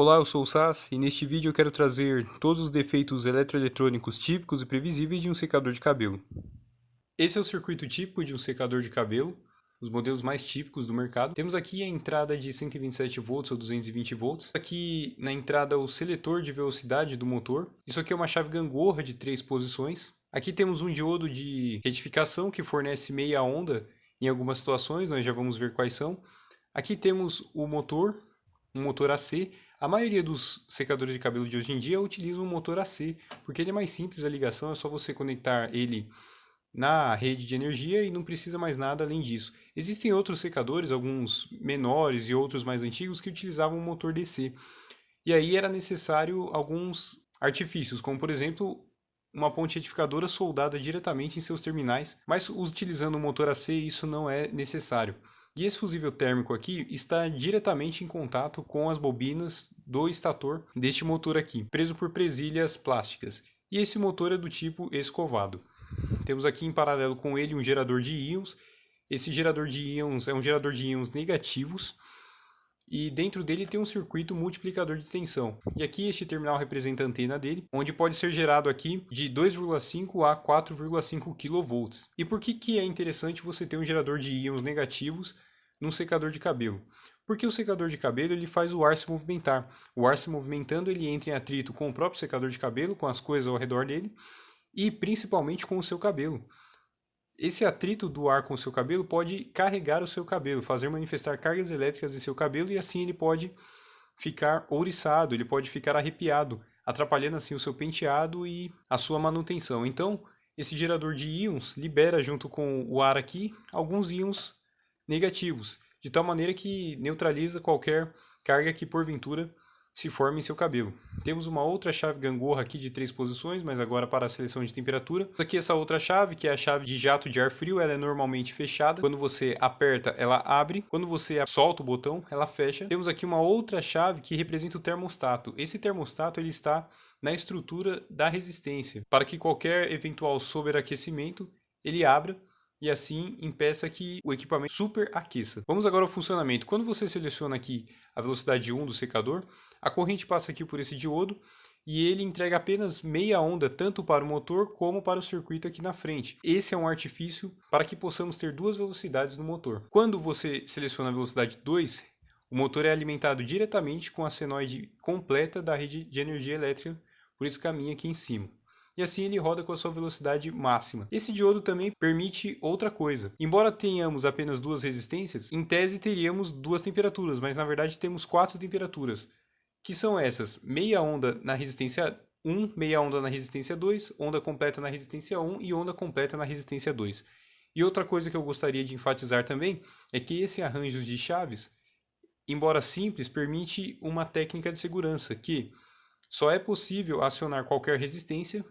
Olá, eu sou o Sass e neste vídeo eu quero trazer todos os defeitos eletroeletrônicos típicos e previsíveis de um secador de cabelo. Esse é o circuito típico de um secador de cabelo, os modelos mais típicos do mercado. Temos aqui a entrada de 127 volts ou 220 volts. Aqui na entrada o seletor de velocidade do motor. Isso aqui é uma chave gangorra de 3 posições. Aqui temos um diodo de retificação que fornece meia onda em algumas situações, nós já vamos ver quais são. Aqui temos o motor, um motor AC. A maioria dos secadores de cabelo de hoje em dia utilizam um motor AC, porque ele é mais simples a ligação, é só você conectar ele na rede de energia e não precisa mais nada além disso. Existem outros secadores, alguns menores e outros mais antigos, que utilizavam um motor DC. E aí era necessário alguns artifícios, como por exemplo uma ponte retificadora soldada diretamente em seus terminais, mas utilizando um motor AC isso não é necessário. E esse fusível térmico aqui está diretamente em contato com as bobinas do estator deste motor aqui, preso por presilhas plásticas. E esse motor é do tipo escovado. Temos aqui em paralelo com ele um gerador de íons. Esse gerador de íons é um gerador de íons negativos e dentro dele tem um circuito multiplicador de tensão. E aqui este terminal representa a antena dele, onde pode ser gerado aqui de 2,5 a 4,5 kV. E por que é interessante você ter um gerador de íons negativos num secador de cabelo? Porque o secador de cabelo ele faz o ar se movimentar. O ar se movimentando ele entra em atrito com o próprio secador de cabelo, com as coisas ao redor dele e principalmente com o seu cabelo. Esse atrito do ar com o seu cabelo pode carregar o seu cabelo, fazer manifestar cargas elétricas em seu cabelo e assim ele pode ficar ouriçado, ele pode ficar arrepiado, atrapalhando assim o seu penteado e a sua manutenção. Então, esse gerador de íons libera junto com o ar aqui alguns íons negativos, de tal maneira que neutraliza qualquer carga que porventura se forma em seu cabelo. Temos uma outra chave gangorra aqui de 3 posições, mas agora para a seleção de temperatura. Aqui essa outra chave, que é a chave de jato de ar frio, ela é normalmente fechada. Quando você aperta, ela abre. Quando você solta o botão, ela fecha. Temos aqui uma outra chave que representa o termostato. Esse termostato ele está na estrutura da resistência, para que qualquer eventual sobreaquecimento ele abra e assim impeça que o equipamento superaqueça. Vamos agora ao funcionamento. Quando você seleciona aqui a velocidade 1 do secador, a corrente passa aqui por esse diodo e ele entrega apenas meia onda tanto para o motor como para o circuito aqui na frente. Esse é um artifício para que possamos ter duas velocidades no motor. Quando você seleciona a velocidade 2, o motor é alimentado diretamente com a senoide completa da rede de energia elétrica por esse caminho aqui em cima. E assim ele roda com a sua velocidade máxima. Esse diodo também permite outra coisa. Embora tenhamos apenas duas resistências, em tese teríamos duas temperaturas, mas na verdade temos 4 temperaturas, que são essas: meia onda na resistência 1, meia onda na resistência 2, onda completa na resistência 1 e onda completa na resistência 2. E outra coisa que eu gostaria de enfatizar também é que esse arranjo de chaves, embora simples, permite uma técnica de segurança, que só é possível acionar qualquer resistência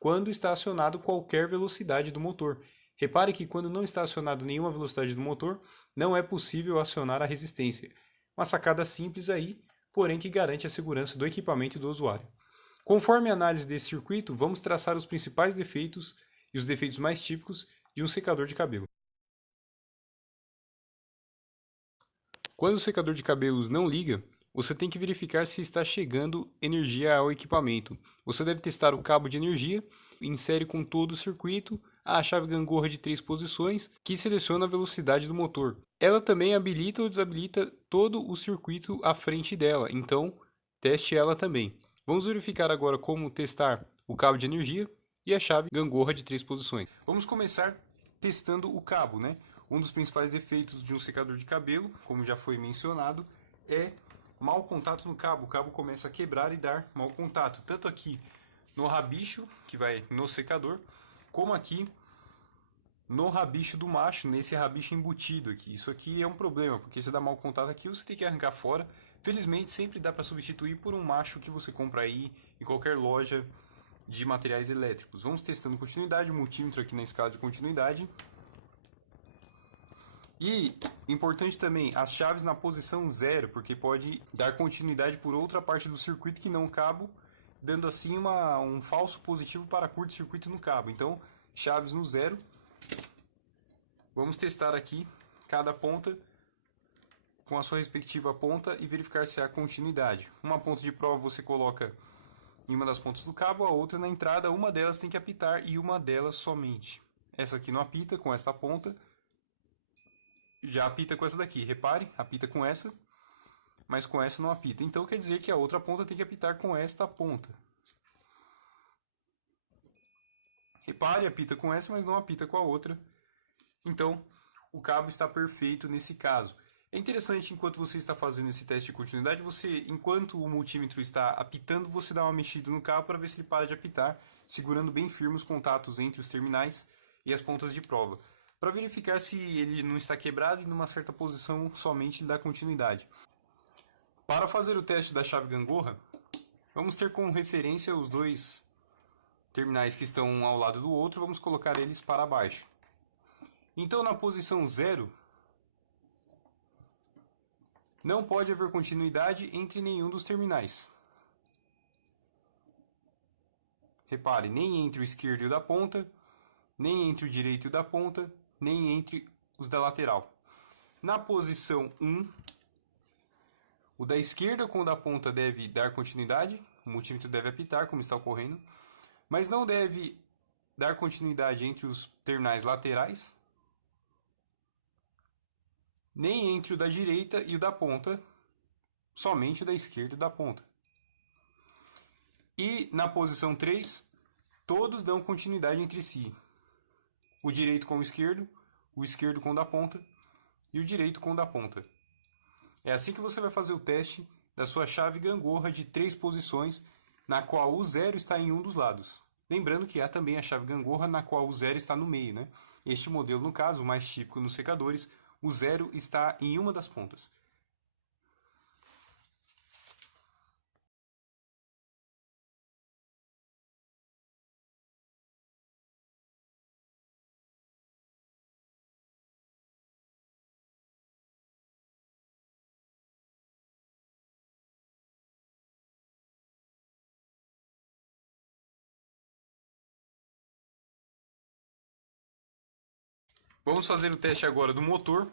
quando está acionado qualquer velocidade do motor. Repare que quando não está acionado nenhuma velocidade do motor, não é possível acionar a resistência. Uma sacada simples aí, porém que garante a segurança do equipamento e do usuário. Conforme a análise desse circuito, vamos traçar os principais defeitos e os defeitos mais típicos de um secador de cabelo. Quando o secador de cabelos não liga, você tem que verificar se está chegando energia ao equipamento. Você deve testar o cabo de energia, insere com todo o circuito a chave gangorra de 3 posições, que seleciona a velocidade do motor. Ela também habilita ou desabilita todo o circuito à frente dela, então teste ela também. Vamos verificar agora como testar o cabo de energia e a chave gangorra de 3 posições. Vamos começar testando o cabo, né? Um dos principais defeitos de um secador de cabelo, como já foi mencionado, é mau contato no cabo. O cabo começa a quebrar e dar mau contato, tanto aqui no rabicho, que vai no secador, como aqui no rabicho do macho, nesse rabicho embutido aqui. Isso aqui é um problema, porque se dá mau contato aqui, você tem que arrancar fora. Felizmente, sempre dá para substituir por um macho que você compra aí em qualquer loja de materiais elétricos. Vamos testando continuidade, multímetro aqui na escala de continuidade. E importante também, as chaves na posição 0, porque pode dar continuidade por outra parte do circuito que não o cabo, dando assim um falso positivo para curto-circuito no cabo. Então, chaves no 0. Vamos testar aqui cada ponta com a sua respectiva ponta e verificar se há continuidade. Uma ponta de prova você coloca em uma das pontas do cabo, a outra na entrada, uma delas tem que apitar e uma delas somente. Essa aqui não apita com esta ponta, já apita com essa daqui. Repare, apita com essa, mas com essa não apita. Então quer dizer que a outra ponta tem que apitar com esta ponta. Repare, apita com essa, mas não apita com a outra. Então, o cabo está perfeito nesse caso. É interessante, enquanto você está fazendo esse teste de continuidade, enquanto o multímetro está apitando, você dá uma mexida no cabo para ver se ele para de apitar, segurando bem firme os contatos entre os terminais e as pontas de prova, para verificar se ele não está quebrado e numa certa posição somente dá continuidade. Para fazer o teste da chave gangorra, vamos ter como referência os dois terminais que estão um ao lado do outro, vamos colocar eles para baixo. Então, na posição 0, não pode haver continuidade entre nenhum dos terminais. Repare, nem entre o esquerdo e o da ponta, nem entre o direito e o da ponta, nem entre os da lateral. Na posição 1, o da esquerda com o da ponta deve dar continuidade, o multímetro deve apitar, como está ocorrendo, mas não deve dar continuidade entre os terminais laterais, nem entre o da direita e o da ponta, somente o da esquerda e da ponta. E na posição 3, todos dão continuidade entre si. O direito com o esquerdo com o da ponta e o direito com o da ponta. É assim que você vai fazer o teste da sua chave gangorra de 3 posições, na qual o 0 está em um dos lados. Lembrando que há também a chave gangorra na qual o 0 está no meio, né? Este modelo, no caso, o mais típico nos secadores, o 0 está em uma das pontas. Vamos fazer o teste agora do motor.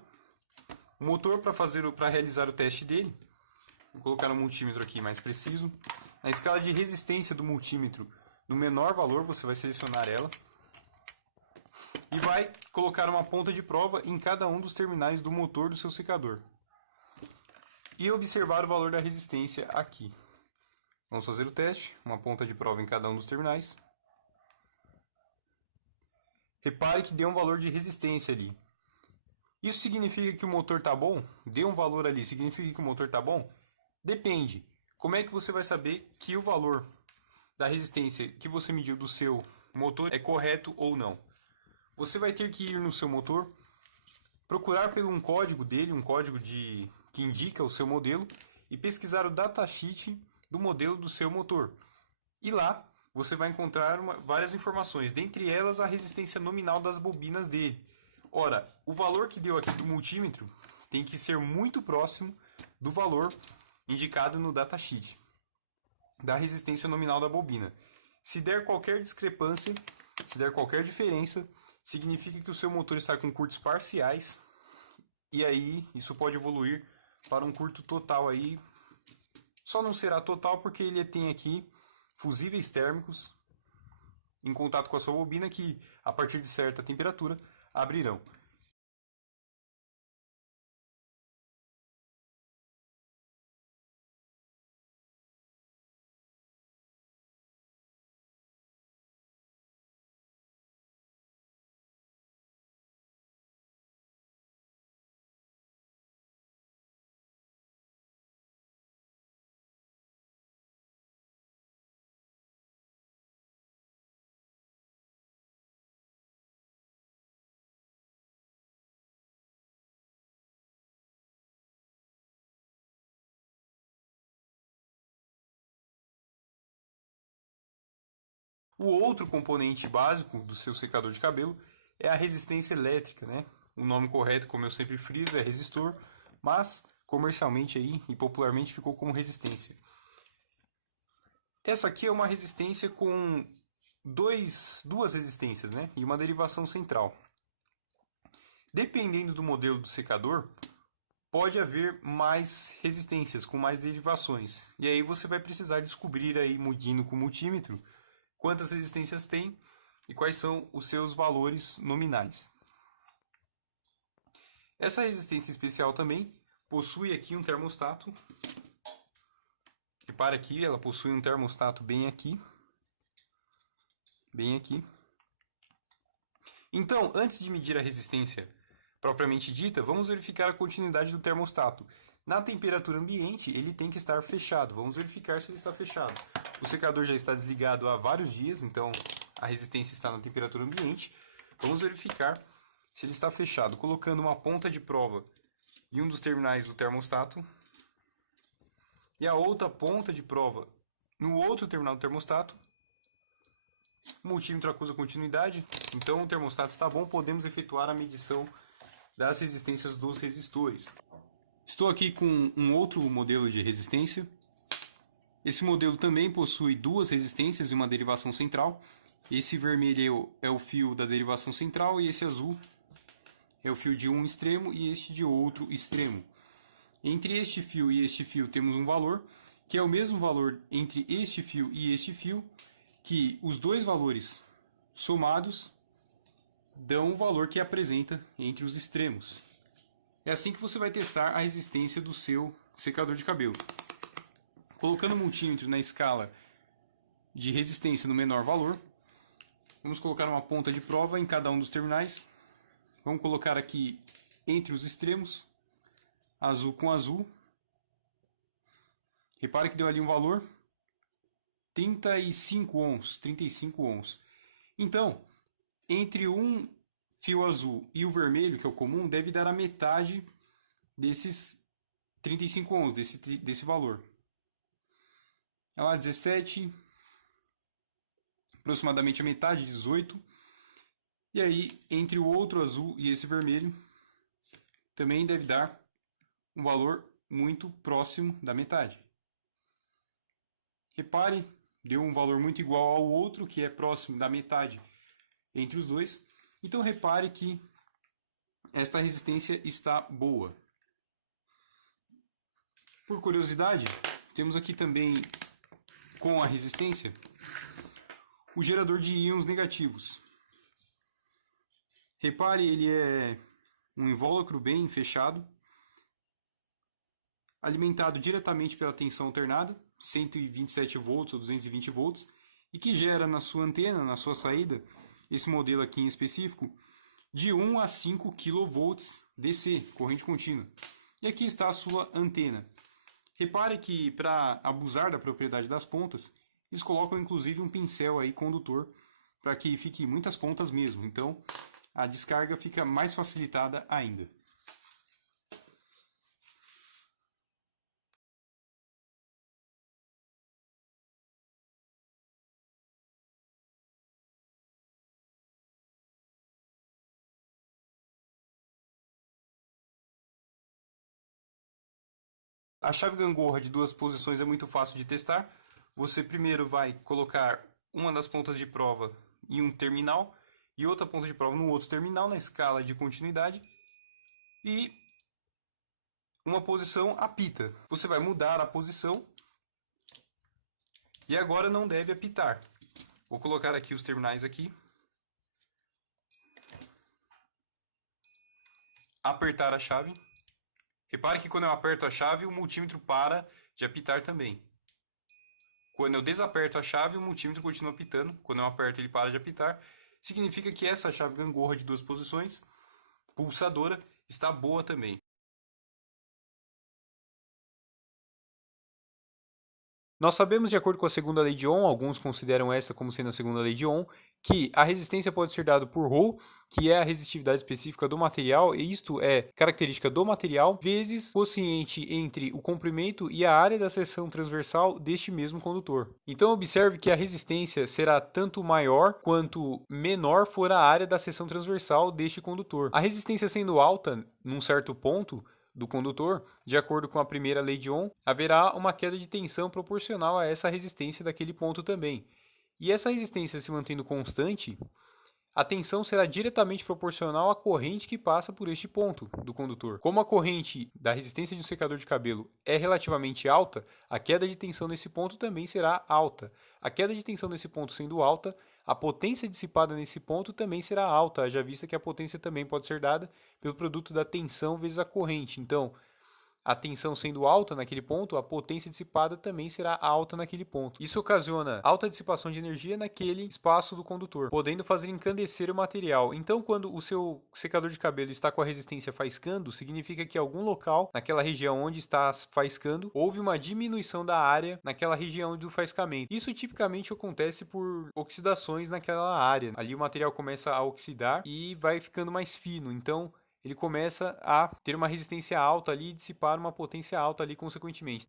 O motor, para realizar o teste dele, vou colocar um multímetro aqui mais preciso. Na escala de resistência do multímetro, no menor valor, você vai selecionar ela. E vai colocar uma ponta de prova em cada um dos terminais do motor do seu secador. E observar o valor da resistência aqui. Vamos fazer o teste, uma ponta de prova em cada um dos terminais. Repare que deu um valor de resistência ali. Isso significa que o motor está bom? Deu um valor ali, significa que o motor está bom? Depende. Como é que você vai saber que o valor da resistência que você mediu do seu motor é correto ou não? Você vai ter que ir no seu motor, procurar por um código dele, que indica o seu modelo, e pesquisar o datasheet do modelo do seu motor. E lá você vai encontrar várias informações, dentre elas a resistência nominal das bobinas dele. Ora, o valor que deu aqui do multímetro tem que ser muito próximo do valor indicado no datasheet da resistência nominal da bobina. Se der qualquer discrepância, se der qualquer diferença, significa que o seu motor está com curtos parciais, e aí isso pode evoluir para um curto total aí. Só não será total porque ele tem aqui fusíveis térmicos em contato com a sua bobina que, a partir de certa temperatura, abrirão. O outro componente básico do seu secador de cabelo é a resistência elétrica, né? O nome correto, como eu sempre friso, é resistor, mas comercialmente aí e popularmente ficou como resistência. Essa aqui é uma resistência com duas resistências, né? E uma derivação central. Dependendo do modelo do secador, pode haver mais resistências, com mais derivações. E aí você vai precisar descobrir aí, medindo com o multímetro, quantas resistências tem e quais são os seus valores nominais. Essa resistência especial também possui aqui um termostato. Repara aqui, ela possui um termostato bem aqui. Bem aqui. Então, antes de medir a resistência propriamente dita, vamos verificar a continuidade do termostato. Na temperatura ambiente, ele tem que estar fechado. Vamos verificar se ele está fechado. O secador já está desligado há vários dias, então a resistência está na temperatura ambiente. Vamos verificar se ele está fechado, colocando uma ponta de prova em um dos terminais do termostato e a outra ponta de prova no outro terminal do termostato. O multímetro acusa continuidade, então o termostato está bom, podemos efetuar a medição das resistências dos resistores. Estou aqui com um outro modelo de resistência. Esse modelo também possui duas resistências e uma derivação central. Esse vermelho é o fio da derivação central e esse azul é o fio de um extremo e este de outro extremo. Entre este fio e este fio temos um valor, que é o mesmo valor entre este fio e este fio, que os dois valores somados dão o valor que apresenta entre os extremos. É assim que você vai testar a resistência do seu secador de cabelo. Colocando o multímetro na escala de resistência no menor valor, vamos colocar uma ponta de prova em cada um dos terminais. Vamos colocar aqui entre os extremos, azul com azul. Repare que deu ali um valor 35 ohms, 35 ohms. Então, entre um fio azul e o vermelho, que é o comum, deve dar a metade desses 35 ohms, desse valor. Olha lá, 17, aproximadamente a metade, 18. E aí, entre o outro azul e esse vermelho, também deve dar um valor muito próximo da metade. Repare, deu um valor muito igual ao outro, que é próximo da metade entre os dois. Então repare que esta resistência está boa. Por curiosidade, temos aqui também com a resistência o gerador de íons negativos. Repare, ele é um invólucro bem fechado, alimentado diretamente pela tensão alternada, 127 volts ou 220 volts, e que gera na sua antena, na sua saída, esse modelo aqui em específico, de 1 a 5 kV DC, corrente contínua. E aqui está a sua antena. Repare que para abusar da propriedade das pontas, eles colocam inclusive um pincel aí condutor para que fique muitas pontas mesmo. Então a descarga fica mais facilitada ainda. A chave gangorra de duas posições é muito fácil de testar. Você primeiro vai colocar uma das pontas de prova em um terminal e outra ponta de prova no outro terminal, na escala de continuidade. E uma posição apita. Você vai mudar a posição e agora não deve apitar. Vou colocar aqui os terminais aqui. Apertar a chave. Repare que quando eu aperto a chave, o multímetro para de apitar também. Quando eu desaperto a chave, o multímetro continua apitando. Quando eu aperto, ele para de apitar. Significa que essa chave gangorra de duas posições, pulsadora, está boa também. Nós sabemos, de acordo com a segunda lei de Ohm, alguns consideram esta como sendo a segunda lei de Ohm, que a resistência pode ser dada por ρ, que é a resistividade específica do material, e isto é característica do material, vezes quociente entre o comprimento e a área da seção transversal deste mesmo condutor. Então observe que a resistência será tanto maior quanto menor for a área da seção transversal deste condutor. A resistência sendo alta num certo ponto do condutor, de acordo com a primeira lei de Ohm, haverá uma queda de tensão proporcional a essa resistência daquele ponto também. E essa resistência se mantendo constante, a tensão será diretamente proporcional à corrente que passa por este ponto do condutor. Como a corrente da resistência de um secador de cabelo é relativamente alta, a queda de tensão nesse ponto também será alta. A queda de tensão nesse ponto sendo alta, a potência dissipada nesse ponto também será alta, haja vista que a potência também pode ser dada pelo produto da tensão vezes a corrente. Então, a tensão sendo alta naquele ponto, a potência dissipada também será alta naquele ponto. Isso ocasiona alta dissipação de energia naquele espaço do condutor, podendo fazer encandecer o material. Então, quando o seu secador de cabelo está com a resistência faiscando, significa que em algum local, naquela região onde está faiscando, houve uma diminuição da área naquela região do faiscamento. Isso tipicamente acontece por oxidações naquela área. Ali o material começa a oxidar e vai ficando mais fino. Então, ele começa a ter uma resistência alta ali e dissipar uma potência alta ali consequentemente.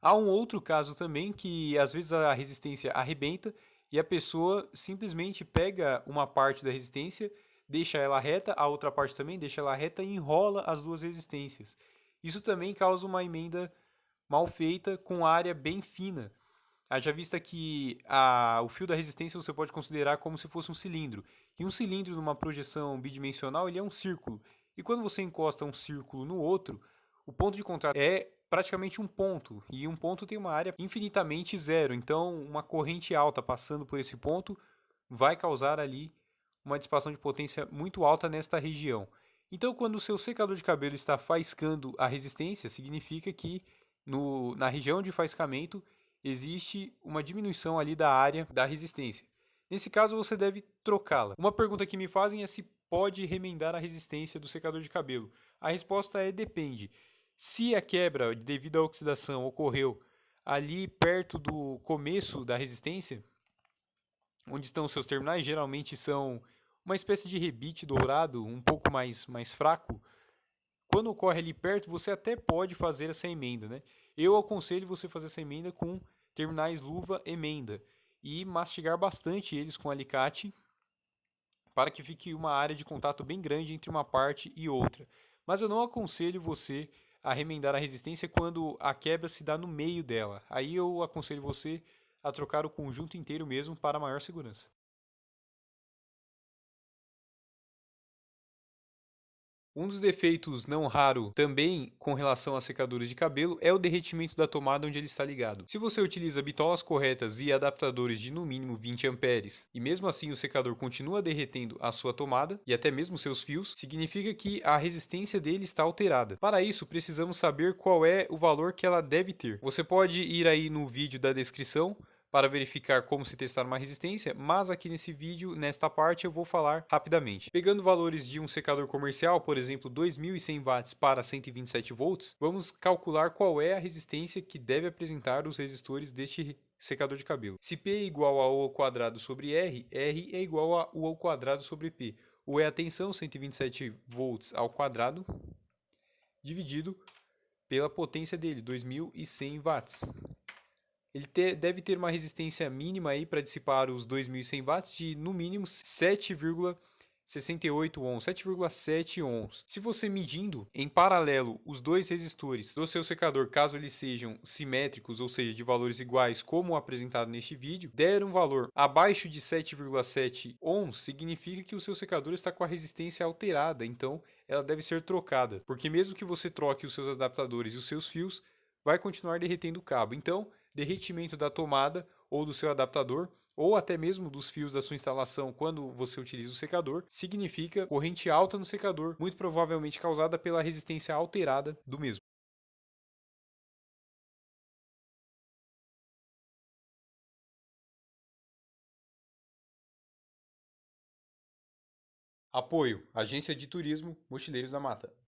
Há um outro caso também que às vezes a resistência arrebenta e a pessoa simplesmente pega uma parte da resistência, deixa ela reta, a outra parte também deixa ela reta e enrola as duas resistências. Isso também causa uma emenda mal feita com área bem fina. Haja vista que o fio da resistência você pode considerar como se fosse um cilindro. E um cilindro numa projeção bidimensional ele é um círculo. E quando você encosta um círculo no outro, o ponto de contato é praticamente um ponto. E um ponto tem uma área infinitamente zero. Então, uma corrente alta passando por esse ponto vai causar ali uma dissipação de potência muito alta nesta região. Então, quando o seu secador de cabelo está faiscando a resistência, significa que na região de faiscamento existe uma diminuição ali da área da resistência. Nesse caso, você deve trocá-la. Uma pergunta que me fazem é se pode remendar a resistência do secador de cabelo. A resposta é depende. Se a quebra devido à oxidação ocorreu ali perto do começo da resistência, onde estão os seus terminais, geralmente são uma espécie de rebite dourado, um pouco mais fraco. Quando ocorre ali perto, você até pode fazer essa emenda, né? Eu aconselho você fazer essa emenda com terminais luva emenda e mastigar bastante eles com alicate para que fique uma área de contato bem grande entre uma parte e outra. Mas eu não aconselho você a remendar a resistência quando a quebra se dá no meio dela. Aí eu aconselho você a trocar o conjunto inteiro mesmo para maior segurança. Um dos defeitos não raro também com relação a secadores de cabelo é o derretimento da tomada onde ele está ligado. Se você utiliza bitolas corretas e adaptadores de no mínimo 20 amperes e mesmo assim o secador continua derretendo a sua tomada e até mesmo seus fios, significa que a resistência dele está alterada. Para isso, precisamos saber qual é o valor que ela deve ter. Você pode ir aí no vídeo da descrição para verificar como se testar uma resistência, mas aqui nesse vídeo, nesta parte, eu vou falar rapidamente. Pegando valores de um secador comercial, por exemplo, 2100 watts para 127 volts, vamos calcular qual é a resistência que deve apresentar os resistores deste secador de cabelo. Se P é igual a U ao quadrado sobre R, R é igual a U ao quadrado sobre P. U é a tensão, 127 volts ao quadrado, dividido pela potência dele, 2100 watts. Ele deve ter uma resistência mínima aí para dissipar os 2100 watts de no mínimo 7,68 ohms, 7,7 ohms. Se você medindo em paralelo os dois resistores do seu secador, caso eles sejam simétricos, ou seja, de valores iguais como apresentado neste vídeo, der um valor abaixo de 7,7 ohms, significa que o seu secador está com a resistência alterada, então ela deve ser trocada, porque mesmo que você troque os seus adaptadores e os seus fios, vai continuar derretendo o cabo. Então, derretimento da tomada ou do seu adaptador, ou até mesmo dos fios da sua instalação quando você utiliza o secador, significa corrente alta no secador, muito provavelmente causada pela resistência alterada do mesmo. Apoio: Agência de Turismo Mochileiros da Mata.